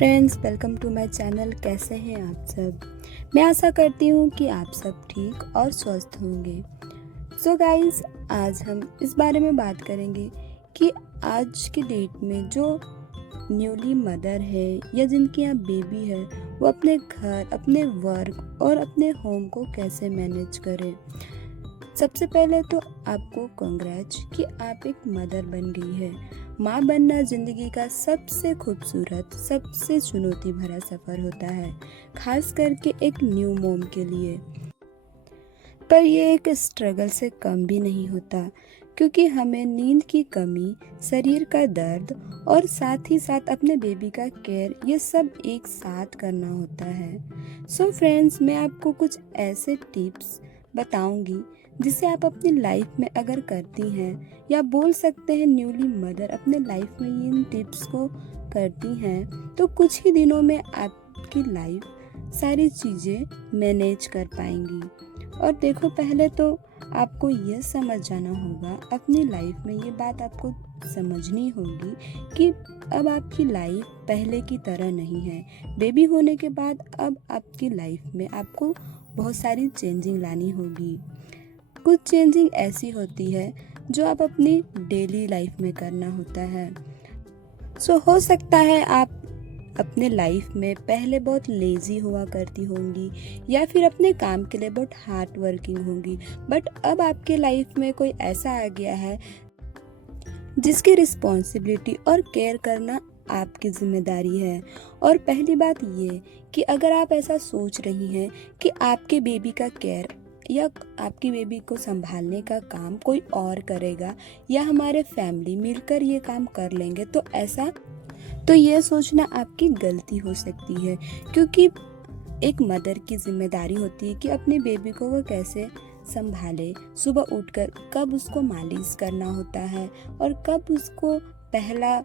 Friends, welcome to my channel. कैसे हैं आप सब? मैं आशा करती हूँ कि आप सब ठीक और स्वस्थ होंगे। सो गाइस, आज हम इस बारे में बात करेंगे कि आज की डेट में जो न्यूली मदर है या जिनके यहाँ बेबी है, वो अपने घर, अपने वर्क और अपने होम को कैसे मैनेज करें। सबसे पहले तो आपको कांग्रेच कि आप एक मदर बन गई है। माँ बनना जिंदगी का सबसे खूबसूरत, सबसे चुनौती भरा सफर होता है, खास करके एक न्यू मॉम के लिए। पर ये एक स्ट्रगल से कम भी नहीं होता, क्योंकि हमें नींद की कमी, शरीर का दर्द और साथ ही साथ अपने बेबी का केयर, ये सब एक साथ करना होता है। सो फ्रेंड्स, मैं आपको कुछ ऐसे टिप्स बताऊंगी जिसे आप अपनी लाइफ में अगर करती हैं, या बोल सकते हैं न्यूली मदर अपने लाइफ में इन टिप्स को करती हैं, तो कुछ ही दिनों में आपकी लाइफ सारी चीज़ें मैनेज कर पाएंगी। और देखो, पहले तो आपको यह समझ जाना होगा, अपनी लाइफ में ये बात आपको समझनी होगी कि अब आपकी लाइफ पहले की तरह नहीं है। बेबी होने के बाद अब आपकी लाइफ में आपको बहुत सारी चेंजिंग लानी होगी। कुछ चेंजिंग ऐसी होती है जो आप अपनी डेली लाइफ में करना होता है। सो हो सकता है आप अपने लाइफ में पहले बहुत लेजी हुआ करती होंगी, या फिर अपने काम के लिए बहुत हार्ड वर्किंग होंगी, बट अब आपके लाइफ में कोई ऐसा आ गया है जिसकी रिस्पॉन्सिबिलिटी और केयर करना आपकी जिम्मेदारी है। और पहली बात ये कि अगर आप ऐसा सोच रही हैं कि आपके बेबी का केयर या आपकी बेबी को संभालने का काम कोई और करेगा, या हमारे फैमिली मिलकर ये काम कर लेंगे, तो ये सोचना आपकी गलती हो सकती है। क्योंकि एक मदर की जिम्मेदारी होती है कि अपने बेबी को वो कैसे संभाले, सुबह उठकर कब उसको मालिश करना होता है, और कब उसको पहला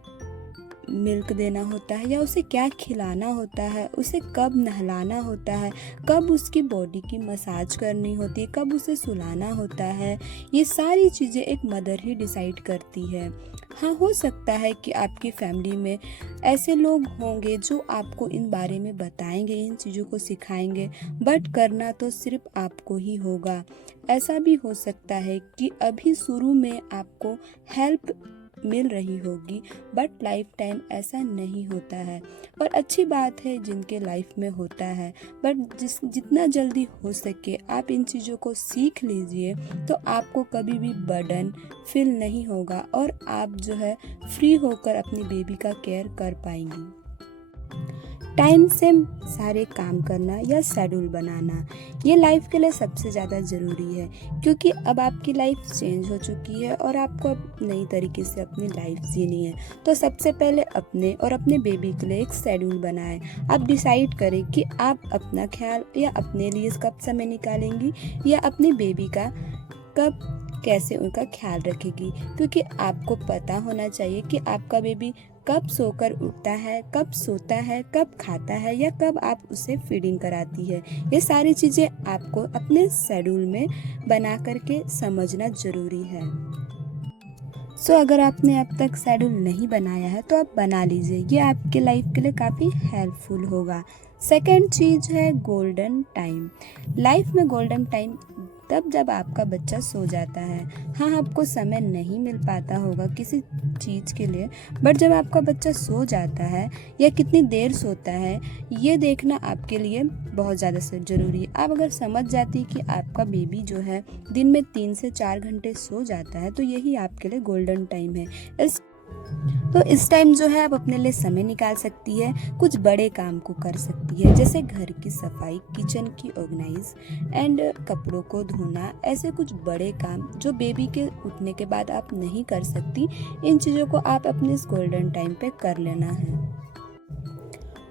मिल्क देना होता है, या उसे क्या खिलाना होता है, उसे कब नहलाना होता है, कब उसकी बॉडी की मसाज करनी होती है, कब उसे सुलाना होता है। ये सारी चीज़ें एक मदर ही डिसाइड करती है। हाँ, हो सकता है कि आपकी फैमिली में ऐसे लोग होंगे जो आपको इन बारे में बताएंगे, इन चीज़ों को सिखाएंगे, बट करना तो सिर्फ आपको ही होगा। ऐसा भी हो सकता है कि अभी शुरू में आपको हेल्प मिल रही होगी, बट लाइफ टाइम ऐसा नहीं होता है। और अच्छी बात है जिनके लाइफ में होता है, बट जितना जल्दी हो सके आप इन चीज़ों को सीख लीजिए, तो आपको कभी भी बर्डन फील नहीं होगा, और आप जो है फ्री होकर अपनी बेबी का केयर कर पाएंगी। टाइम से सारे काम करना या शेड्यूल बनाना, ये लाइफ के लिए सबसे ज़्यादा ज़रूरी है, क्योंकि अब आपकी लाइफ चेंज हो चुकी है और आपको अब नई तरीके से अपनी लाइफ जीनी है। तो सबसे पहले अपने और अपने बेबी के लिए एक शेड्यूल बनाएं। आप डिसाइड करें कि आप अपना ख्याल या अपने लिए कब समय निकालेंगी, या अपनी बेबी का कब कैसे उनका ख्याल रखेगी। क्योंकि आपको पता होना चाहिए कि आपका बेबी कब सोकर उठता है, कब सोता है, कब खाता है, या कब आप उसे फीडिंग कराती है। ये सारी चीज़ें आपको अपने शेड्यूल में बना करके समझना ज़रूरी है। सो अगर आपने अब तक शेड्यूल नहीं बनाया है तो आप बना लीजिए, ये आपके लाइफ के लिए काफ़ी हेल्पफुल होगा। सेकेंड चीज़ है गोल्डन टाइम। लाइफ में गोल्डन टाइम तब जब आपका बच्चा सो जाता है। हाँ, आपको समय नहीं मिल पाता होगा किसी चीज़ के लिए, बट जब आपका बच्चा सो जाता है या कितनी देर सोता है, ये देखना आपके लिए बहुत ज़्यादा ज़रूरी है। आप अगर समझ जाती कि आपका बेबी जो है दिन में 3 से 4 घंटे सो जाता है, तो यही आपके लिए गोल्डन टाइम है। इस टाइम जो है आप अपने लिए समय निकाल सकती है, कुछ बड़े काम को कर सकती है, जैसे घर की सफाई, किचन की ऑर्गेनाइज एंड कपड़ों को धोना। ऐसे कुछ बड़े काम जो बेबी के उठने के बाद आप नहीं कर सकती, इन चीज़ों को आप अपने इस गोल्डन टाइम पे कर लेना है।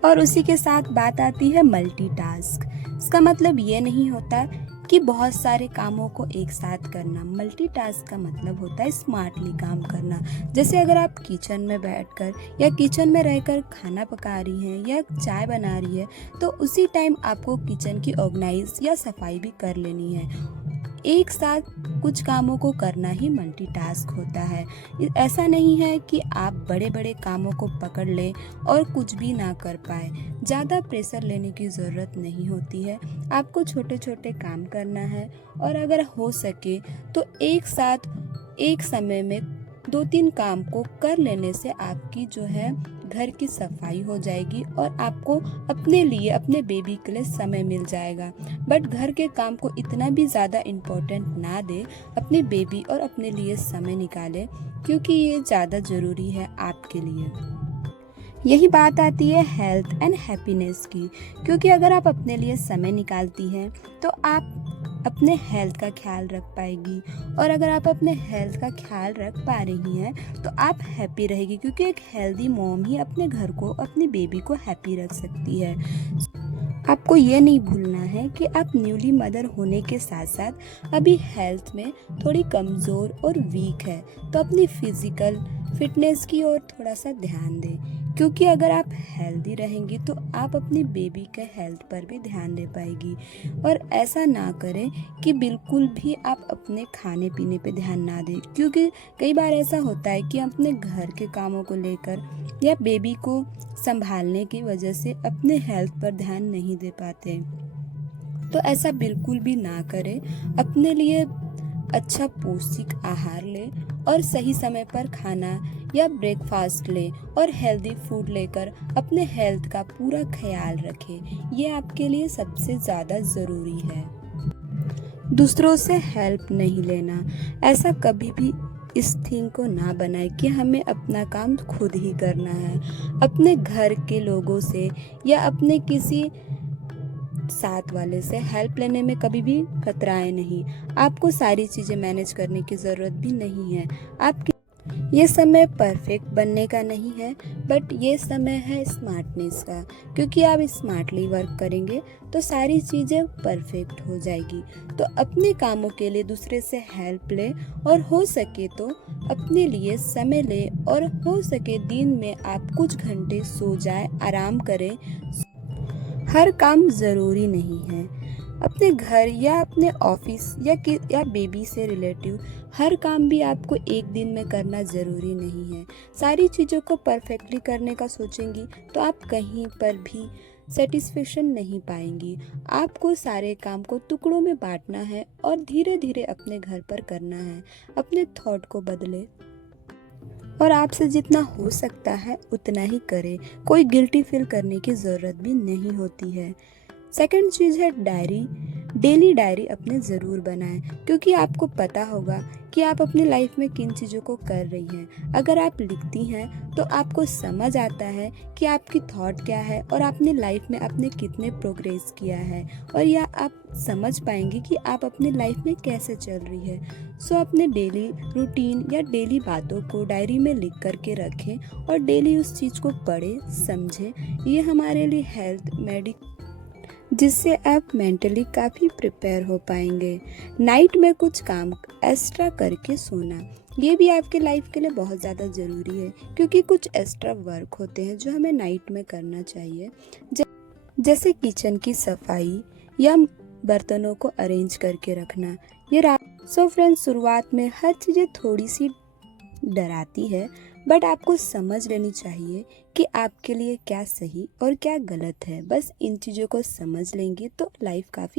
और उसी के साथ बात आती है मल्टीटास्क। इसका मतलब ये नहीं होता कि बहुत सारे कामों को एक साथ करना। मल्टीटास्क का मतलब होता है स्मार्टली काम करना। जैसे अगर आप किचन में बैठकर या किचन में रहकर खाना पका रही हैं या चाय बना रही है, तो उसी टाइम आपको किचन की ऑर्गेनाइज या सफाई भी कर लेनी है। एक साथ कुछ कामों को करना ही मल्टीटास्क होता है। ऐसा नहीं है कि आप बड़े बड़े कामों को पकड़ लें और कुछ भी ना कर पाए। ज़्यादा प्रेशर लेने की ज़रूरत नहीं होती है। आपको छोटे छोटे काम करना है और अगर हो सके तो एक साथ एक समय में 2-3 काम को कर लेने से आपकी जो है घर की सफाई हो जाएगी और आपको अपने लिए, अपने बेबी के लिए समय मिल जाएगा। बट घर के काम को इतना भी ज़्यादा इम्पोर्टेंट ना दे, अपने बेबी और अपने लिए समय निकालें, क्योंकि ये ज़्यादा ज़रूरी है आपके लिए। यही बात आती है हेल्थ एंड हैप्पीनेस की, क्योंकि अगर आप अपने लिए समय निकालती हैं तो आप अपने हेल्थ का ख्याल रख पाएगी, और अगर आप अपने हेल्थ का ख्याल रख पा रही हैं तो आप हैप्पी रहेगी, क्योंकि एक हेल्दी मॉम ही अपने घर को, अपनी बेबी को हैप्पी रख सकती है। आपको ये नहीं भूलना है कि आप न्यूली मदर होने के साथ साथ अभी हेल्थ में थोड़ी कमज़ोर और वीक है, तो अपनी फिज़िकल फिटनेस की ओर थोड़ा सा ध्यान दें, क्योंकि अगर आप हेल्दी रहेंगी तो आप अपनी बेबी के हेल्थ पर भी ध्यान दे पाएगी। और ऐसा ना करें कि बिल्कुल भी आप अपने खाने पीने पे ध्यान ना दें, क्योंकि कई बार ऐसा होता है कि अपने घर के कामों को लेकर या बेबी को संभालने की वजह से अपने हेल्थ पर ध्यान नहीं दे पाते। तो ऐसा बिल्कुल भी ना करें। अपने लिए अच्छा पौष्टिक आहार लें और सही समय पर खाना या ब्रेकफास्ट लें और हेल्दी फूड लेकर अपने हेल्थ का पूरा ख्याल रखें। ये आपके लिए सबसे ज़्यादा ज़रूरी है। दूसरों से हेल्प नहीं लेना, ऐसा कभी भी इस थिंग को ना बनाए कि हमें अपना काम खुद ही करना है। अपने घर के लोगों से या अपने किसी साथ वाले से हेल्प लेने में कभी भी कतराए नहीं। आपको सारी चीज़ें मैनेज करने की ज़रूरत भी नहीं है। आपकी ये समय परफेक्ट बनने का नहीं है, बट ये समय है स्मार्टनेस का, क्योंकि आप स्मार्टली वर्क करेंगे तो सारी चीज़ें परफेक्ट हो जाएगी। तो अपने कामों के लिए दूसरे से हेल्प लें और हो सके तो अपने लिए समय लें, और हो सके दिन में आप कुछ घंटे सो जाएं, आराम करें। हर काम ज़रूरी नहीं है। अपने घर या अपने ऑफिस या बेबी से रिलेटिव हर काम भी आपको एक दिन में करना ज़रूरी नहीं है। सारी चीज़ों को परफेक्टली करने का सोचेंगी तो आप कहीं पर भी सेटिस्फेक्शन नहीं पाएंगी। आपको सारे काम को टुकड़ों में बांटना है और धीरे धीरे अपने घर पर करना है। अपने थॉट को बदले और आपसे जितना हो सकता है उतना ही करें। कोई गिल्टी फील करने की ज़रूरत भी नहीं होती है। सेकंड चीज़ है डायरी। डेली डायरी अपने ज़रूर बनाएं, क्योंकि आपको पता होगा कि आप अपनी लाइफ में किन चीज़ों को कर रही हैं। अगर आप लिखती हैं तो आपको समझ आता है कि आपकी थॉट क्या है और अपनी लाइफ में आपने कितने प्रोग्रेस किया है, और या आप समझ पाएंगे कि आप अपनी लाइफ में कैसे चल रही है। सो अपने डेली रूटीन या डेली बातों को डायरी में लिख करके रखें और डेली उस चीज़ को पढ़ें, समझें। ये हमारे लिए हेल्थ जिससे आप मेंटली काफ़ी प्रिपेयर हो पाएंगे। नाइट में कुछ काम एक्स्ट्रा करके सोना, ये भी आपके लाइफ के लिए बहुत ज़्यादा ज़रूरी है, क्योंकि कुछ एक्स्ट्रा वर्क होते हैं जो हमें नाइट में करना चाहिए, जैसे किचन की सफाई या बर्तनों को अरेंज करके रखना। ये सो फ्रेंड्स, शुरुआत में हर चीज़ें थोड़ी सी डराती है, बट आपको समझ लेनी चाहिए कि आपके लिए क्या सही और क्या गलत है। बस इन चीज़ों को समझ लेंगे तो लाइफ काफ़ी